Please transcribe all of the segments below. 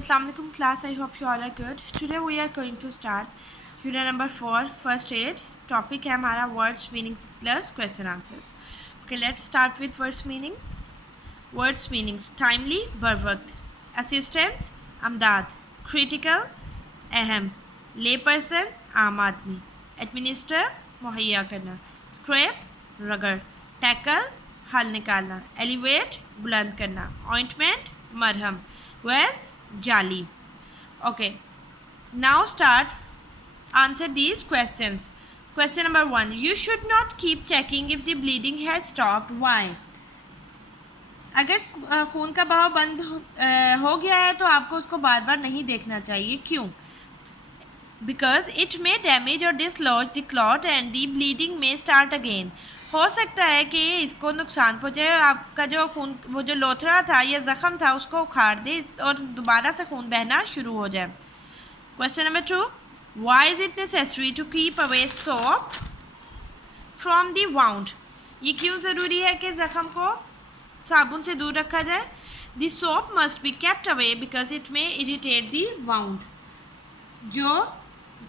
Assalamualaikum class, I hope you all are good. Today we are going to start unit number 4 first aid. Topic है हमारा words meanings plus question answers. Okay, let's start with words meaning. Words meanings: timely बर वक्त, assistance Amdad, critical अहम, lay person आम आदमी, administer मुहैया करना, scrape रगड़, tackle हल निकालना, elevate बुलंद करना, ointment मरहम, was जाली. Okay, now start answer these questions. Question number 1, you should not keep checking if the bleeding has stopped. Why? अगर खून का बहाव बंद हो गया है तो आपको उसको बार बार नहीं देखना चाहिए. क्यों? Because it may damage or dislodge the clot and the bleeding may start again. हो सकता है कि इसको नुकसान पहुँचे और आपका जो खून वो जो लोथड़ा था या ज़ख़म था उसको उखाड़ दे और दोबारा से खून बहना शुरू हो जाए. Question number 2, why is it necessary to keep away soap from the wound? ये क्यों ज़रूरी है कि ज़ख़म को साबुन से दूर रखा जाए? The soap must be kept away because it may irritate the wound. जो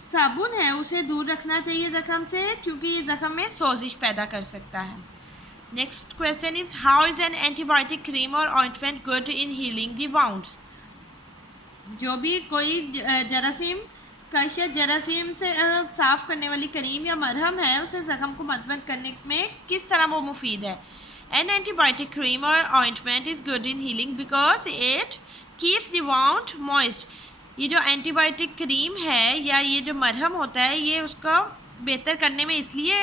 साबुन है उसे दूर रखना चाहिए ज़ख़म से क्योंकि ये ज़ख़म में सोजिश पैदा कर सकता है. Next question is, how is an antibiotic cream और ointment good in healing the wounds? जो भी कोई जरासीम कश या जरासीम से साफ़ करने वाली क्रीम या मरहम है उसे ज़ख़म को मजबूत करने में किस तरह वो मुफीद है. एन एंटीबायोटिक क्रीम और ointment is good in healing because it keeps the wound moist. ये जो एंटीबायोटिक क्रीम है या ये जो मरहम होता है ये उसका बेहतर करने में इसलिए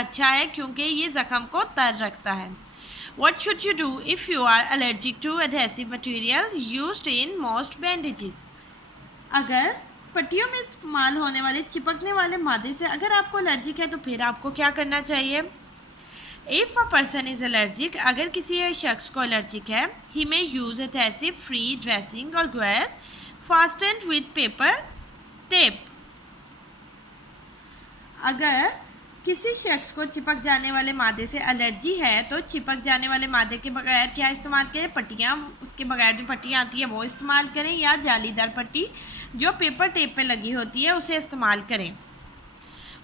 अच्छा है क्योंकि ये ज़ख़म को तर रखता है. What should you do if you are allergic to adhesive material used in most bandages? अगर पट्टियों में इस्तेमाल होने वाले चिपकने वाले मादे से अगर आपको एलर्जिक है तो फिर आपको क्या करना चाहिए? If a person is allergic, अगर किसी शख्स को एलर्जिक है, he may use adhesive free dressing or gauze fastened with paper tape. अगर किसी शख्स को चिपक जाने वाले मादे से एलर्जी है तो चिपक जाने वाले मादे के बगैर क्या इस्तेमाल करें? पट्टियाँ, उसके बगैर जो पट्टियाँ आती है वो इस्तेमाल करें या जालीदार पट्टी जो पेपर टेप पे लगी होती है उसे इस्तेमाल करें.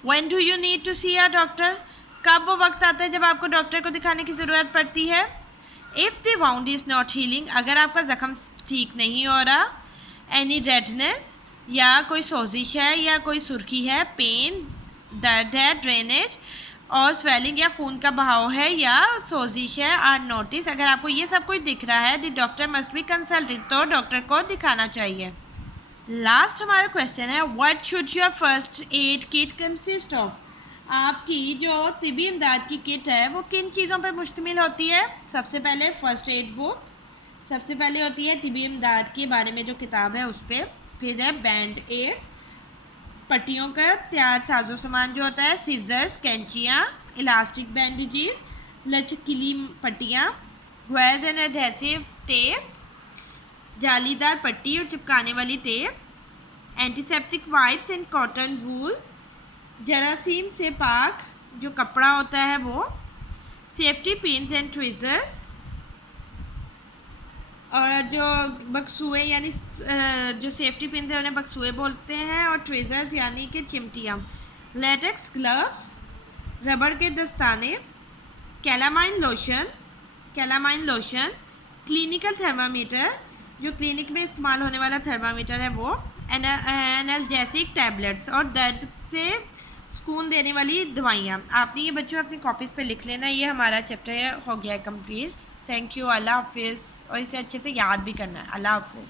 When do you need to see a doctor? कब वो वक्त आता है जब आपको डॉक्टर को दिखाने की ज़रूरत पड़ती है? If the wound is not healing, अगर आपका ज़ख़म ठीक नहीं हो रहा, एनी रेडनेस या कोई सोजिश है या कोई सुर्खी है, पेन दर्द है, ड्रेनेज और स्वेलिंग या खून का बहाव है या सोजिश है आर नोटिस, अगर आपको ये सब कुछ दिख रहा है the doctor must be consulted, तो डॉक्टर को दिखाना चाहिए. लास्ट हमारा क्वेश्चन है, what should your first aid kit consist of? आपकी जो तिबी इमदाद की किट है वो किन चीज़ों पर मुश्तमिल होती है? सबसे पहले फर्स्ट एड बुक, सबसे पहले होती है तिबी इमदाद के बारे में जो किताब है उस पर, फिर है बैंड एड्स, पट्टियों का तैयार साजो सामान जो होता है, सीजर्स, कैंचियाँ, इलास्टिक बैंडेजेस, लचकीली पट्टियाँ, ग्वेज एंड एडहेसिव टेप, जालीदार पट्टी और चिपकाने वाली tape, antiseptic wipes and cotton wool, जरासीम से पाक जो कपड़ा होता है वो, सेफ्टी पिन्स एंड ट्विज़र्स और जो बक्सुए यानी जो सेफ्टी पिन है उन्हें बक्सुए बोलते हैं और ट्विज़र्स यानी कि चिमटियाँ, लेटेक्स ग्लव्स, रबड़ के दस्ताने, कैलामाइन लोशन, क्लिनिकल थर्मामीटर जो क्लिनिक में इस्तेमाल होने वाला थर्मामीटर है वो, एनाल्जेसिक टैबलेट्स और दर्द से सुकून देने वाली दवाइयाँ. आपने ये बच्चों अपनी कॉपीज़ पे लिख लेना. ये हमारा चैप्टर हो गया है कंप्लीट. Thank you. अल्लाह हाफिज़. और इसे अच्छे से याद भी करना है. अल्लाह हाफिज़.